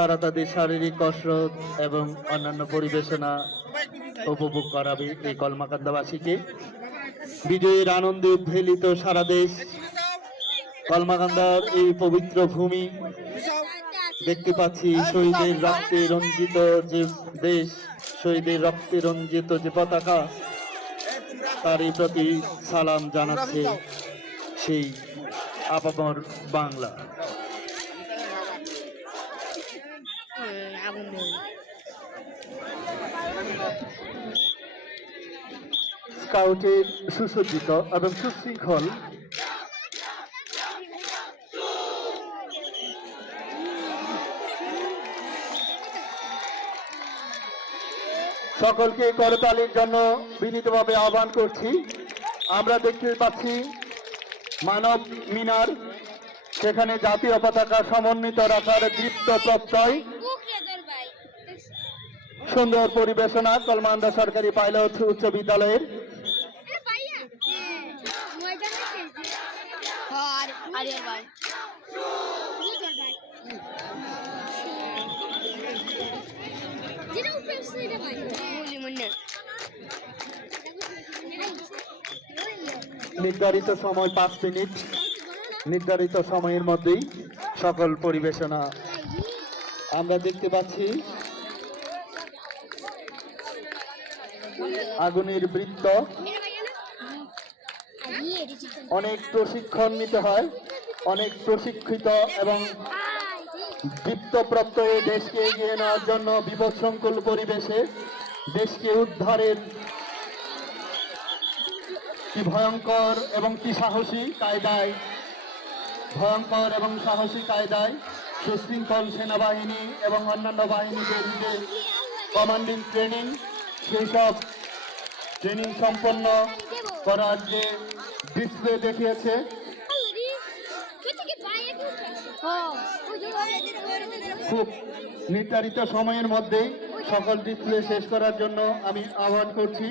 তারা তাদের শারীরিক কসরত এবং অন্যান্য পরিবেশনা উপভোগ করাবে এই কলমাকান্দাবাসীকে। বিজয়ের আনন্দে উদ্বেলিত সারা দেশ। কলমাকান্দার এই পবিত্র ভূমি, দেখতে পাচ্ছি শহীদের রক্তে রঞ্জিত যে দেশ, শহীদের রক্তে রঞ্জিত যে পতাকা, তারই প্রতি সালাম জানাচ্ছে সেই আপামর বাংলা। স্কাউটের সুসজ্জিত এবং সুশৃঙ্খল সকলকে করতালির জন্য বিনীতভাবে আহ্বান করছি। আমরা দেখতে পাচ্ছি মানব মিনার, সেখানে জাতীয় পতাকা সমন্বিত রাখার দীপ্ত প্রত্যয়, সুন্দর পরিবেশনা কলমাকান্দা সরকারি পাইলট উচ্চ বিদ্যালয়ের। নির্ধারিত সময় 5 মিনিট, নির্ধারিত সময়ের মধ্যেই সকল পরিবেশনা আমরা দেখতে পাচ্ছি। আগুনের বৃত্ত, অনেক প্রশিক্ষণ নিতে হয়, অনেক প্রশিক্ষিত এবং দীপ্ত প্রত্যয়ে দেশকে এগিয়ে নেওয়ার জন্য বিপদসংকুল পরিবেশে দেশকে উদ্ধারের কি ভয়ঙ্কর এবং কি সাহসী কায়দায়, ভয়ঙ্কর এবং সাহসী কায়দায় সুশৃঙ্খল সেনাবাহিনী এবং অন্যান্য বাহিনীদের যে কমান্ডিং ট্রেনিং, সেই সব ট্রেনিং সম্পন্ন করার যে ডিসপ্লে দেখিয়েছে, খুব নির্ধারিত সময়ের মধ্যেই সকল ডিসপ্লে শেষ করার জন্য আমি আহ্বান করছি।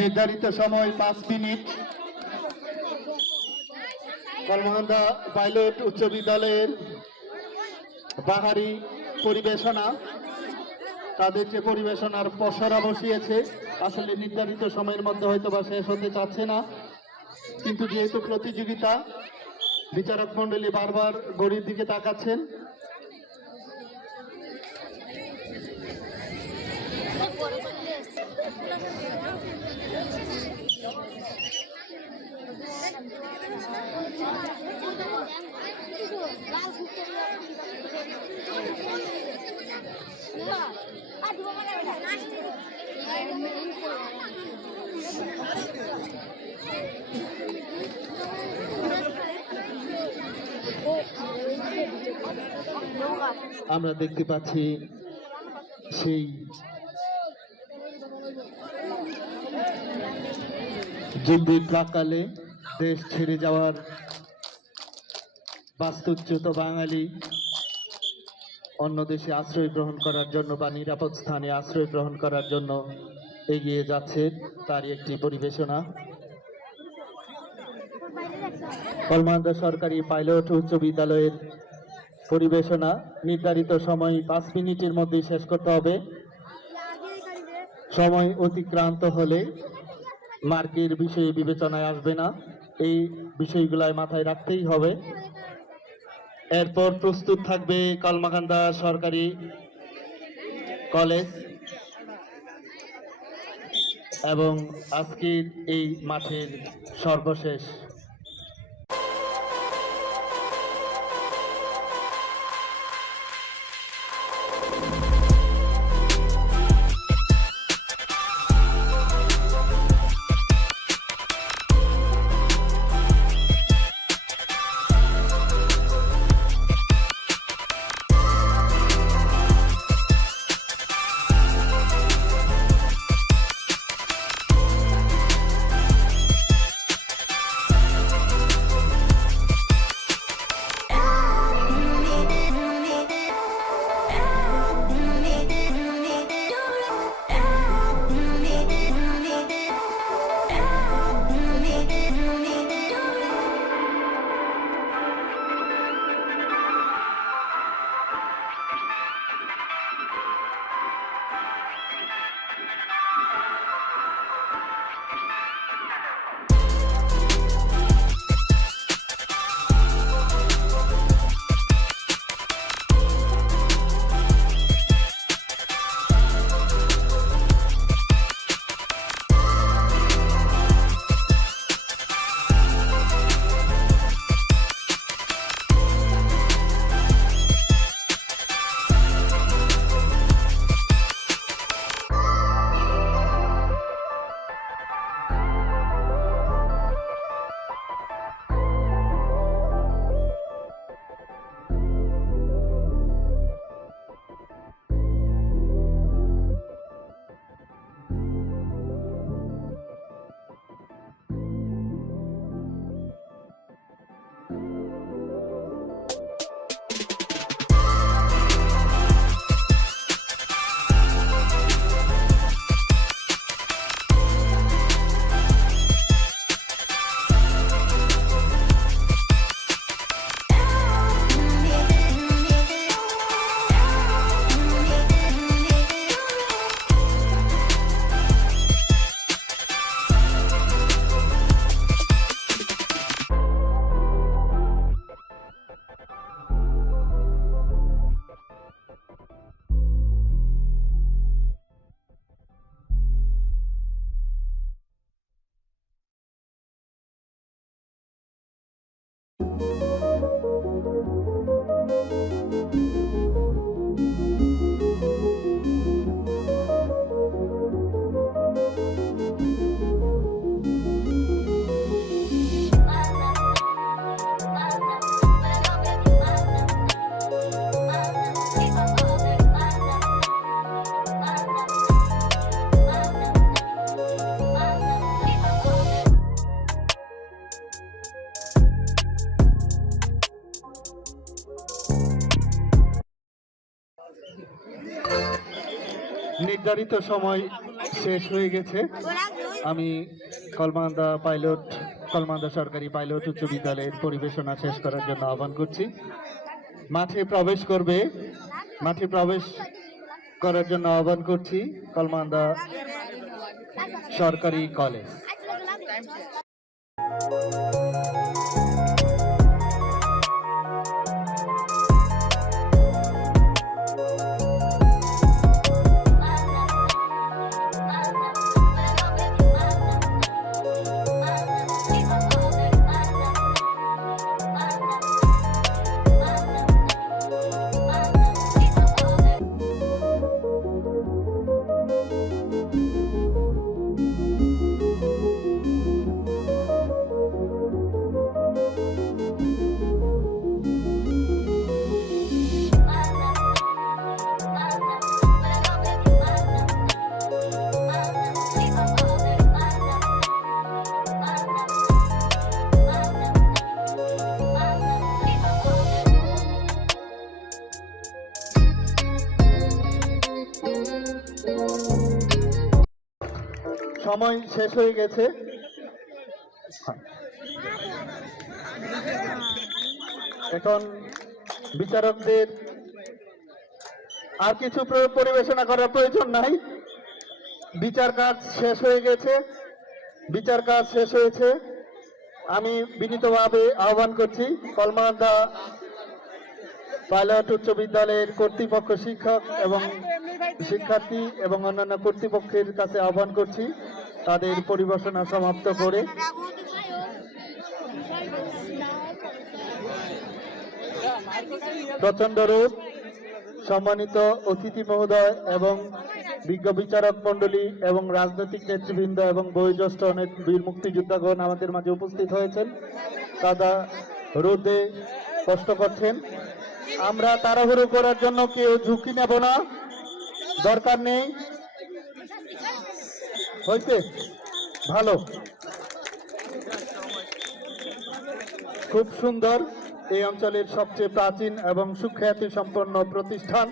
নির্ধারিত সময় 5 মিনিট। কলমাকান্দা পাইলট উচ্চ বিদ্যালয়ের বাহারি পরিবেশনা, তাদের যে পরিবেশনার পসরা বসিয়েছে, আসলে নির্ধারিত সময়ের মধ্যে হয়তো বা শেষ হতে চাচ্ছে না, কিন্তু যেহেতু প্রতিযোগিতা, বিচারক মন্ডলী বারবার ঘড়ির দিকে তাকাচ্ছেন। আমরা দেখতে পাচ্ছি সেই যুদ্ধের প্রাকালে দেশ ছেড়ে যাওয়ার বাস্তুচ্যুত বাঙালি অন্য দেশে আশ্রয় গ্রহণ করার জন্য বা নিরাপদ স্থানে আশ্রয় গ্রহণ করার জন্য এগিয়ে যাচ্ছে, তারই একটি পরিবেশনা। কলমাকান্দা সরকারি পাইলট উচ্চ বিদ্যালয়ের পরিবেশনা নির্ধারিত সময় 5 মিনিটের মধ্যেই শেষ করতে হবে। সময় অতিক্রান্ত হলে মার্কের বিষয়ে বিবেচনায় আসবে না, এই বিষয়গুলাই মাথায় রাখতেই হবে। এরপর প্রস্তুত থাকবে কলমাকান্দা সরকারি কলেজ এবং আজকের এই মাঠের সর্বশেষ নির্ধারিত সময় শেষ হয়ে গেছে। আমি কলমান্দা সরকারি পাইলট উচ্চ বিদ্যালয়ের পরিবেশনা শেষ করার জন্য আহ্বান করছি। মাঠে প্রবেশ করার জন্য আহ্বান করছি কলমান্দা সরকারি কলেজ। সময় শেষ হয়ে গেছে। এখন বিচারকদের আর কিছু পরিবেশনা করার প্রয়োজন নাই। বিচার কাজ শেষ হয়েছে। আমি বিনীতভাবে আহ্বান করছি কলমান্দা পাইলট উচ্চ বিদ্যালয়ের কর্তৃপক্ষ, শিক্ষক এবং শিক্ষার্থী এবং অন্যান্য কর্তৃপক্ষের কাছে আহ্বান করছি তাদের পরিবেশনা সমাপ্ত করে প্রচন্ড রূপ সম্মানিত অতিথি মহোদয় এবং বিজ্ঞ বিচারক মন্ডলী এবং রাজনৈতিক নেতৃবৃন্দ এবং বয়োজ্যেষ্ঠ অনেক বীর মুক্তিযোদ্ধাগণ আমাদের মাঝে উপস্থিত হয়েছেন। তারা রোদে কষ্ট করছেন। আমরা তাড়াহুড়ো করার জন্য কেউ ঝুঁকি নেব না, দরকার নেই। হয়েছে ভালো, খুব সুন্দর। এই অঞ্চলের সবচেয়ে প্রাচীন এবং সুখ্যাতি সম্পন্ন প্রতিষ্ঠান